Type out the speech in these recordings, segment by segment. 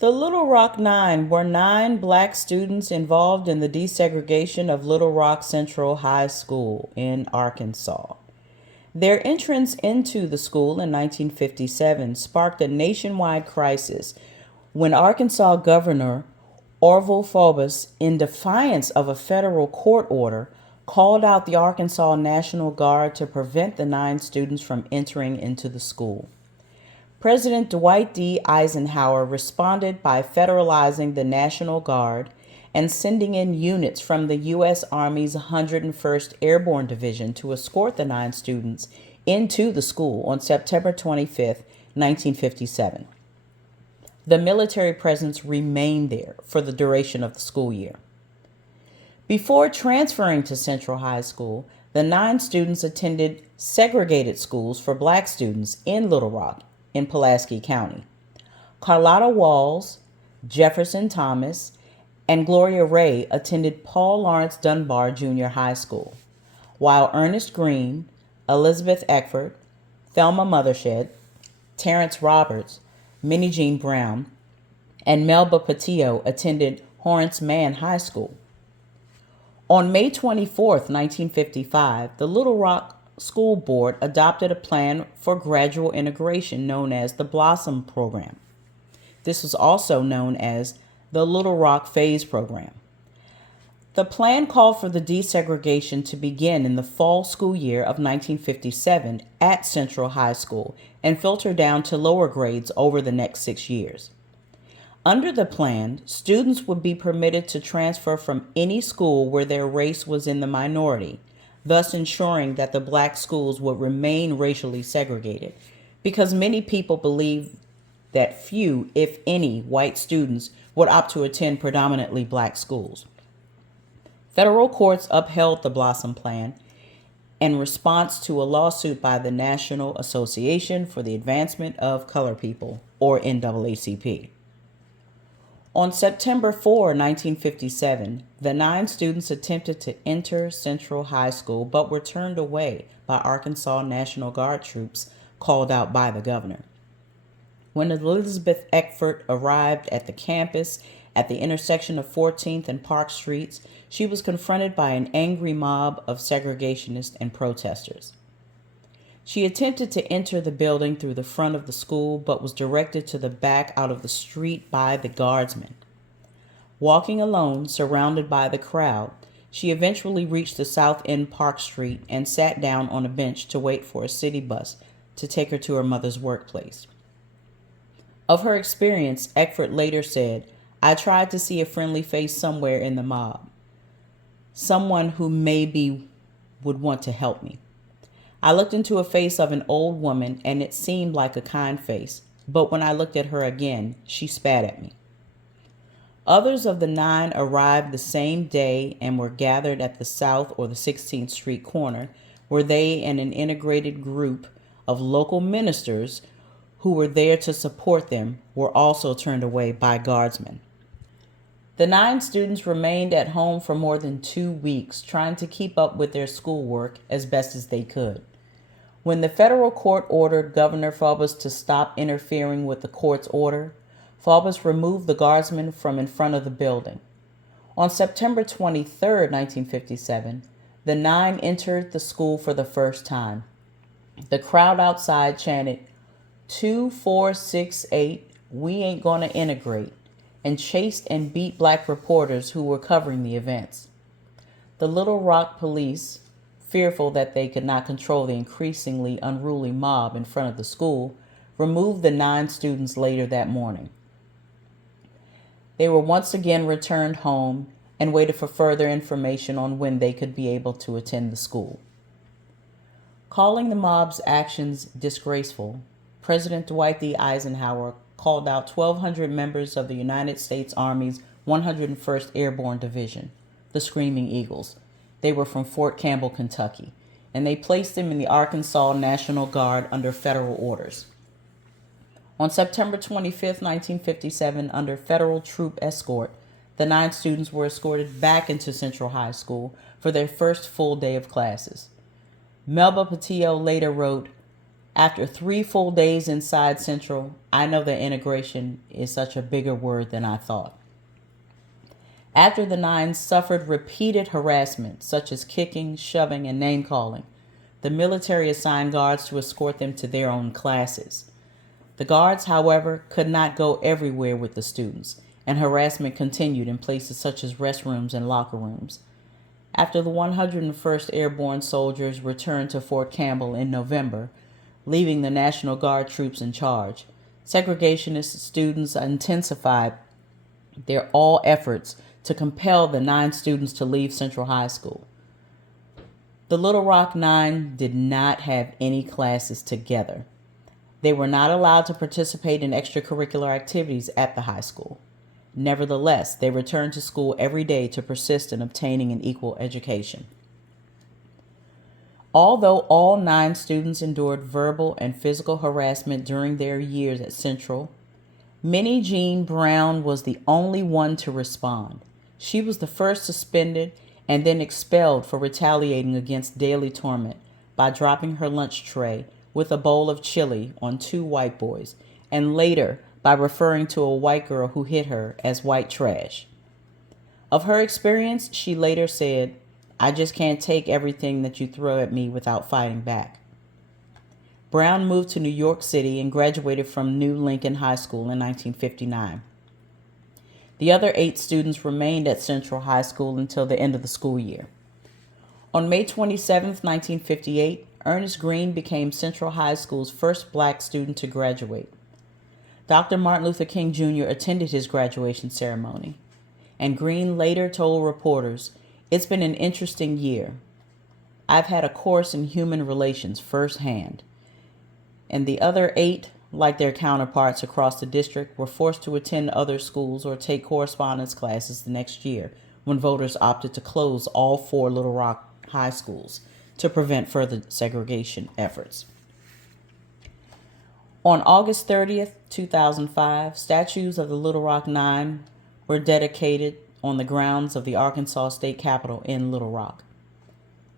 The Little Rock Nine were nine black students involved in the desegregation of Little Rock Central High School in Arkansas. Their entrance into the school in 1957 sparked a nationwide crisis when Arkansas Governor Orville Faubus, in defiance of a federal court order, called out the Arkansas National Guard to prevent the nine students from entering into the school. President Dwight D. Eisenhower responded by federalizing the National Guard and sending in units from the U.S. Army's 101st Airborne Division to escort the nine students into the school on September 25, 1957. The military presence remained there for the duration of the school year. Before transferring to Central High School, the nine students attended segregated schools for black students in Little Rock in Pulaski County. Carlotta Walls, Jefferson Thomas, and Gloria Ray attended Paul Lawrence Dunbar Junior High School, while Ernest Green, Elizabeth Eckford, Thelma Mothershed, Terrence Roberts, Minnie Jean Brown, and Melba Patillo attended Horace Mann High School. On May 24, 1955, the Little Rock School Board adopted a plan for gradual integration known as the Blossom Program. This was also known as the Little Rock Phase Program. The plan called for the desegregation to begin in the fall school year of 1957 at Central High School and filter down to lower grades over the next 6 years. Under the plan, students would be permitted to transfer from any school where their race was in the minority, thus ensuring that the black schools would remain racially segregated, because many people believed that few, if any, white students would opt to attend predominantly black schools. Federal courts upheld the Blossom Plan in response to a lawsuit by the National Association for the Advancement of Colored People, or NAACP. On September 4, 1957, the nine students attempted to enter Central High School but were turned away by Arkansas National Guard troops called out by the governor. When Elizabeth Eckford arrived at the campus at the intersection of 14th and Park Streets, she was confronted by an angry mob of segregationists and protesters. She attempted to enter the building through the front of the school, but was directed to the back out of the street by the guardsmen. Walking alone, surrounded by the crowd, she eventually reached the South End Park Street and sat down on a bench to wait for a city bus to take her to her mother's workplace. Of her experience, Eckford later said, "I tried to see a friendly face somewhere in the mob, someone who maybe would want to help me. I looked into a face of an old woman, and it seemed like a kind face, but when I looked at her again, she spat at me." Others of the nine arrived the same day and were gathered at the South or the 16th Street corner, where they and an integrated group of local ministers who were there to support them were also turned away by guardsmen. The nine students remained at home for more than 2 weeks, trying to keep up with their schoolwork as best as they could. When the federal court ordered Governor Faubus to stop interfering with the court's order, Faubus removed the guardsmen from in front of the building. On September 23, 1957, the nine entered the school for the first time. The crowd outside chanted, 2468, we ain't gonna integrate, and chased and beat black reporters who were covering the events. The Little Rock police, fearful that they could not control the increasingly unruly mob in front of the school, removed the nine students later that morning. They were once again returned home and waited for further information on when they could be able to attend the school. Calling the mob's actions disgraceful, President Dwight D. Eisenhower called out 1,200 members of the United States Army's 101st Airborne Division, the Screaming Eagles. They were from Fort Campbell, Kentucky, and they placed them in the Arkansas National Guard under federal orders. On September 25, 1957, under federal troop escort, the nine students were escorted back into Central High School for their first full day of classes. Melba Patillo later wrote, After 3 full days inside Central, I know that integration is such a bigger word than I thought. After the nine suffered repeated harassment, such as kicking, shoving, and name calling, the military assigned guards to escort them to their own classes. The guards, however, could not go everywhere with the students, and harassment continued in places such as restrooms and locker rooms. After the 101st Airborne soldiers returned to Fort Campbell in November, leaving the National Guard troops in charge, segregationist students intensified their all efforts to compel the 9 students to leave Central High School. The Little Rock 9 did not have any classes together. They were not allowed to participate in extracurricular activities at the high school. Nevertheless, they returned to school every day to persist in obtaining an equal education. Although all 9 students endured verbal and physical harassment during their years at Central, Minnie Jean Brown was the only one to respond. She was the first suspended and then expelled for retaliating against daily torment by dropping her lunch tray with a bowl of chili on 2 white boys, and later by referring to a white girl who hit her as white trash. Of her experience, she later said, "I just can't take everything that you throw at me without fighting back." Brown moved to New York City and graduated from New Lincoln High School in 1959. The other 8 students remained at Central High School until the end of the school year. On May 27, 1958, Ernest Green became Central High School's first black student to graduate. Dr. Martin Luther King Jr. attended his graduation ceremony, and Green later told reporters, "It's been an interesting year. I've had a course in human relations firsthand." And the other 8, like their counterparts across the district, were forced to attend other schools or take correspondence classes the next year when voters opted to close all 4 Little Rock high schools to prevent further segregation efforts. On August 30th, 2005, statues of the Little Rock 9 were dedicated on the grounds of the Arkansas State Capitol in Little Rock.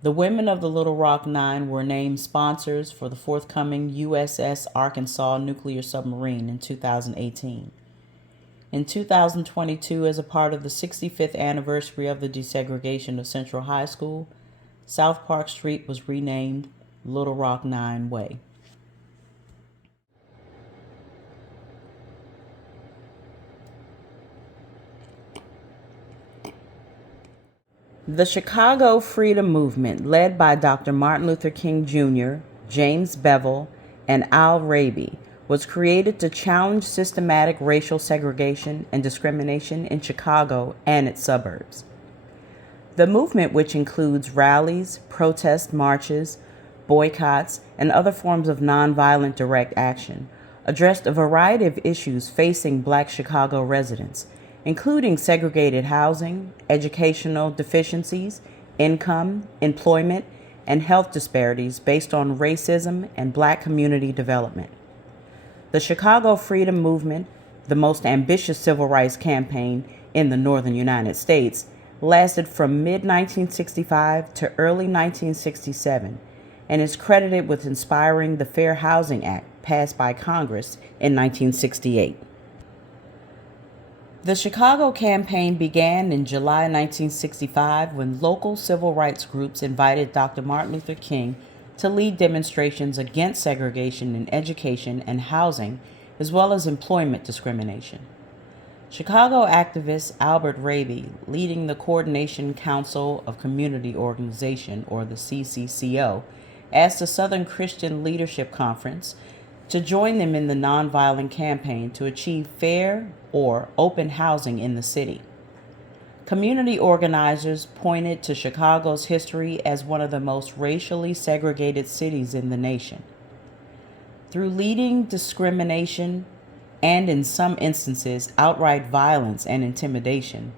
The women of the Little Rock 9 were named sponsors for the forthcoming USS Arkansas nuclear submarine in 2018. In 2022, as a part of the 65th anniversary of the desegregation of Central High School, South Park Street was renamed Little Rock 9 Way. The Chicago Freedom Movement, led by Dr. Martin Luther King Jr., James Bevel, and Al Raby, was created to challenge systematic racial segregation and discrimination in Chicago and its suburbs. The movement, which includes rallies, protest marches, boycotts, and other forms of nonviolent direct action, addressed a variety of issues facing Black Chicago residents, including segregated housing, educational deficiencies, income, employment, and health disparities based on racism and Black community development. The Chicago Freedom Movement, the most ambitious civil rights campaign in the northern United States, lasted from mid-1965 to early 1967 and is credited with inspiring the Fair Housing Act passed by Congress in 1968. The Chicago campaign began in July 1965 when local civil rights groups invited Dr. Martin Luther King to lead demonstrations against segregation in education and housing, as well as employment discrimination. Chicago activist Albert Raby, leading the Coordination Council of Community Organization, or the CCCO, asked the Southern Christian Leadership Conference to join them in the nonviolent campaign to achieve fair or open housing in the city. Community organizers pointed to Chicago's history as one of the most racially segregated cities in the nation. Through leading discrimination and, in some instances, outright violence and intimidation,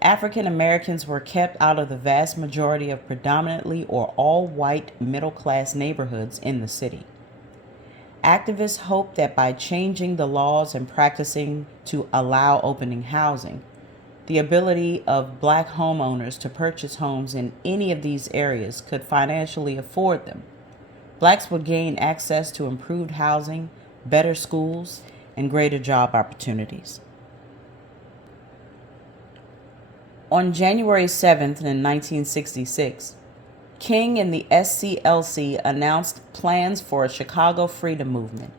African Americans were kept out of the vast majority of predominantly or all-white middle-class neighborhoods in the city. Activists hoped that by changing the laws and practicing to allow opening housing, the ability of Black homeowners to purchase homes in any of these areas could financially afford them. blacks would gain access to improved housing, better schools, and greater job opportunities. On January 7th, in 1966, King and the SCLC announced plans for a Chicago Freedom Movement,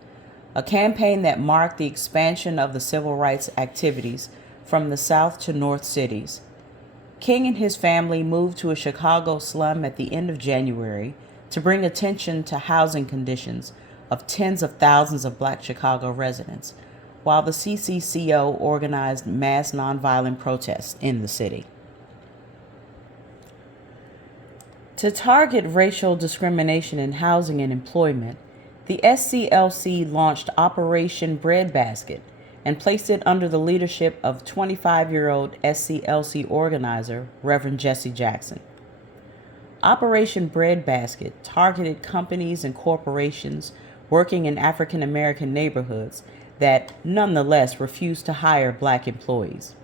a campaign that marked the expansion of the civil rights activities from the South to North cities. King and his family moved to a Chicago slum at the end of January to bring attention to housing conditions of tens of thousands of black Chicago residents, while the CCCO organized mass nonviolent protests in the city. To target racial discrimination in housing and employment, the SCLC launched Operation Breadbasket and placed it under the leadership of 25-year-old SCLC organizer Reverend Jesse Jackson. Operation Breadbasket targeted companies and corporations working in African American neighborhoods that nonetheless refused to hire black employees.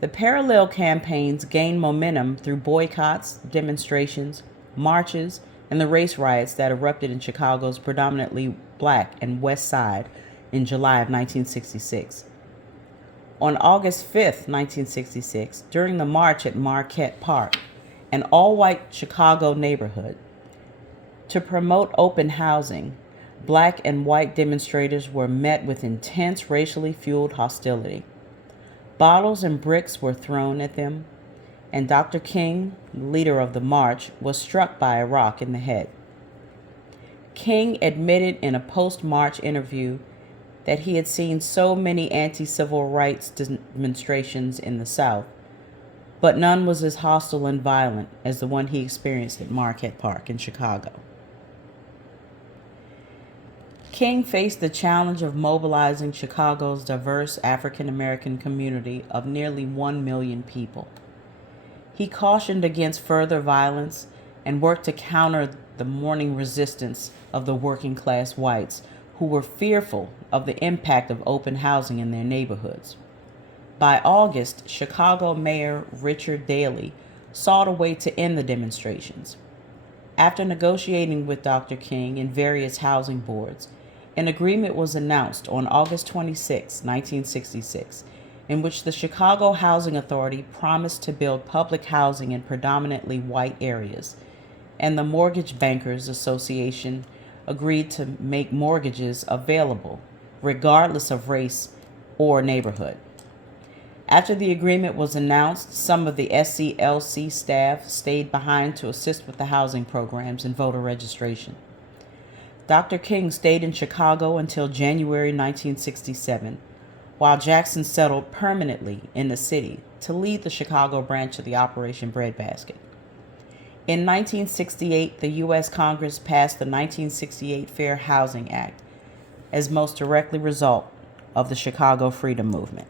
The parallel campaigns gained momentum through boycotts, demonstrations, marches, and the race riots that erupted in Chicago's predominantly black and West Side in July of 1966. On August 5, 1966, during the march at Marquette Park, an all-white Chicago neighborhood, to promote open housing, black and white demonstrators were met with intense racially fueled hostility. Bottles and bricks were thrown at them, and Dr. King, leader of the march, was struck by a rock in the head. King admitted in a post-march interview that he had seen so many anti-civil rights demonstrations in the South, but none was as hostile and violent as the one he experienced at Marquette Park in Chicago. King faced the challenge of mobilizing Chicago's diverse African American community of nearly 1 million people. He cautioned against further violence and worked to counter the mourning resistance of the working class whites who were fearful of the impact of open housing in their neighborhoods. By August, Chicago Mayor Richard Daley sought a way to end the demonstrations. After negotiating with Dr. King and various housing boards, an agreement was announced on August 26, 1966, in which the Chicago Housing Authority promised to build public housing in predominantly white areas, and the Mortgage Bankers Association agreed to make mortgages available, regardless of race or neighborhood. After the agreement was announced, some of the SCLC staff stayed behind to assist with the housing programs and voter registration. Dr. King stayed in Chicago until January 1967, while Jackson settled permanently in the city to lead the Chicago branch of the Operation Breadbasket. In 1968, the U.S. Congress passed the 1968 Fair Housing Act as most directly result of the Chicago Freedom Movement.